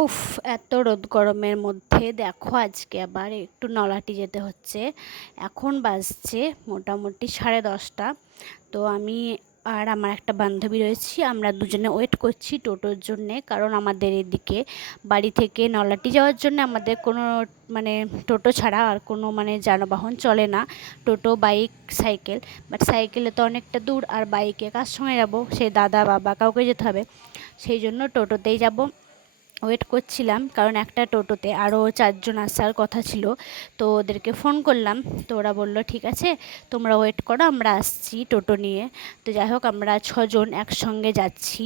উফ, এত রোদ গরমের মধ্যে। দেখো আজকে আবার একটু নলাটি যেতে হচ্ছে। এখন বাজছে মোটামুটি সাড়ে দশটা। তো আমি আর আমার একটা বান্ধবী রয়েছি, আমরা দুজনে ওয়েট করছি টোটোর জন্যে। কারণ আমাদের এদিকে বাড়ি থেকে নলাটি যাওয়ার জন্য আমাদের কোনো মানে টোটো ছাড়া আর কোনো মানে যানবাহন চলে না। টোটো বাইক সাইকেল বাট সাইকেলে তো অনেকটা দূর, আর বাইকে কার সঙ্গে যাব? সে দাদা, বাবা কাউকে যেতে হবে। সেই জন্য টোটোতেই যাব। ওয়েট করছিলাম, কারণ একটা টোটোতে আরও চারজন আসার কথা ছিল, তো ওদেরকে ফোন করলাম। তো ওরা বলল, ঠিক আছে, তোমরা ওয়েট করো, আমরা আসছি টোটো নিয়ে। তো যাই হোক, আমরা ছজন একসঙ্গে যাচ্ছি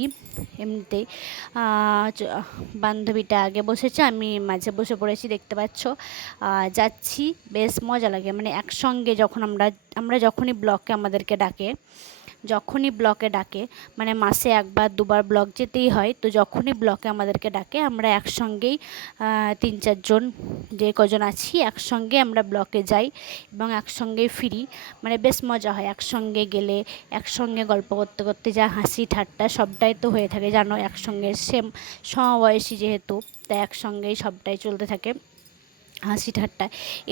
এমনিতেই। বান্ধবীটা আগে বসেছে, আমি মাঝে বসে পড়েছি, দেখতে পাচ্ছ। যাচ্ছি, বেশ মজা লাগে মানে একসঙ্গে যখন আমরা আমরা যখনই ব্লকে আমাদেরকে ডাকে যখনই ব্লকে ডাকে মানে মাসে একবার, দুবার ব্লক যেতেই হয়, তো যখনই ব্লকে আমাদেরকে ডাকে, আমরা একসঙ্গেই তিন চারজন যে কজন আছি, একসঙ্গে আমরা ব্লকে যাই এবং একসঙ্গেই ফিরি। মানে বেশ মজা হয়, একসঙ্গে গেলে, একসঙ্গে গল্প করতে করতে যা হাসি, ঠাট্টা, সবটাই তো হয়ে থাকে, জানো, একসঙ্গে সেম সমবয়সী যেহেতু, তাই একসঙ্গেই সবটাই চলতে থাকে, হাসি, ঠাট্টা।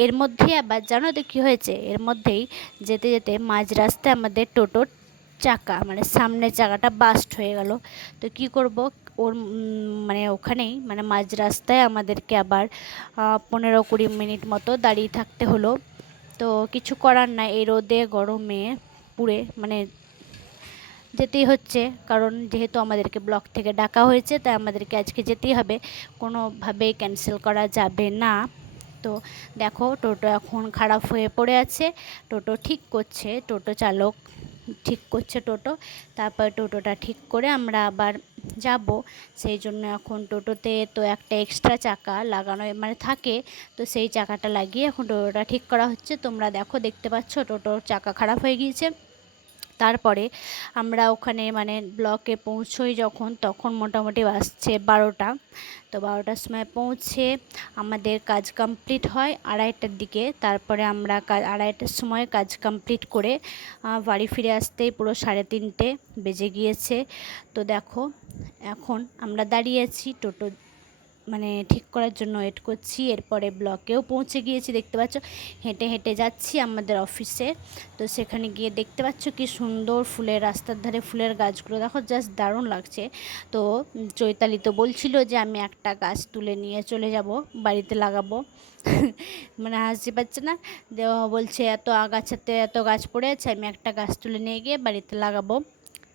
এর মধ্যে আবার, জানো তো কী হয়েছে? এর মধ্যেই যেতে যেতে মাঝ রাস্তায় আমাদের টোটোর চাকা মানে সামনের চাকাটা বাস্ট হয়ে গেল। তো কি করব? ওর মানে ওখানেই মানে মাঝ রাস্তায় আমাদেরকে আবার পনেরো কুড়ি মিনিট মতো দাঁড়িয়ে থাকতে হলো। তো কিছু করার নাই, এই রোদে গরমে পুড়ে মানে যেতেই হচ্ছে। কারণ যেহেতু আমাদেরকে ব্লক থেকে ডাকা হয়েছে, তাই আমাদেরকে আজকে যেতেই হবে। কোনোভাবেই ক্যান্সেল করা যাবে না। তো দেখো, টোটো এখন খারাপ হয়ে পড়ে আছে। টোটো ঠিক করছে, টোটো চালক ঠিক করছে টোটো। তারপর টোটোটা ঠিক করে আমরা আবার যাব। সেই জন্য এখন টোটোতে তো একটা এক্সট্রা চাকা লাগানো মানে থাকে। তো সেই চাকাটা লাগিয়ে এখন টোটোটা ঠিক করা হচ্ছে। তোমরা দেখো, দেখতে পাচ্ছ, টোটোর চাকা খারাপ হয়ে গিয়েছে। তারপরে আমরা ওখানে মানে ব্লকে পৌঁছোই যখন, তখন মোটামুটি বাসছে বারোটা। তো বারোটার সময় পৌঁছে আমাদের কাজ কমপ্লিট হয় আড়াইটার দিকে। তারপরে আমরা আড়াইটার সময় কাজ কমপ্লিট করে বাড়ি ফিরে আসতেই পুরো সাড়ে তিনটে বেজে গিয়েছে। তো দেখো, এখন আমরা দাঁড়িয়ে আছি টোটো মানে ঠিক করার জন্য ওয়েট করছি। এরপরে ব্লকেও পৌঁছে গিয়েছি, দেখতে পাচ্ছ? হেঁটে হেঁটে যাচ্ছি আমাদের অফিসে তো সেখানে গিয়ে দেখতে পাচ্ছ কি সুন্দর ফুলের রাস্তার ধারে ফুলের গাছগুলো। দেখো জাস্ট দারুণ লাগছে। তো চৈতালি তো বলছিল যে, আমি একটা গাছ তুলে নিয়ে চলে যাব, বাড়িতে লাগাবো। মানে হাসতে পারছে না। বলছে, এত আগাছাতে এত গাছ পড়ে আছে, আমি একটা গাছ তুলে নিয়ে গিয়ে বাড়িতে লাগাবো।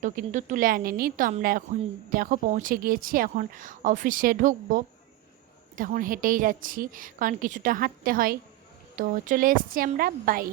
তো কিন্তু তুলে আনেনি। তো আমরা এখন, দেখো, পৌঁছে গিয়েছি। এখন অফিসে ঢুকবো। তখন হেঁটেই যাচ্ছি কারণ কিছুটা হাঁটতে হয়। তো চলে এসছি আমরা বাই।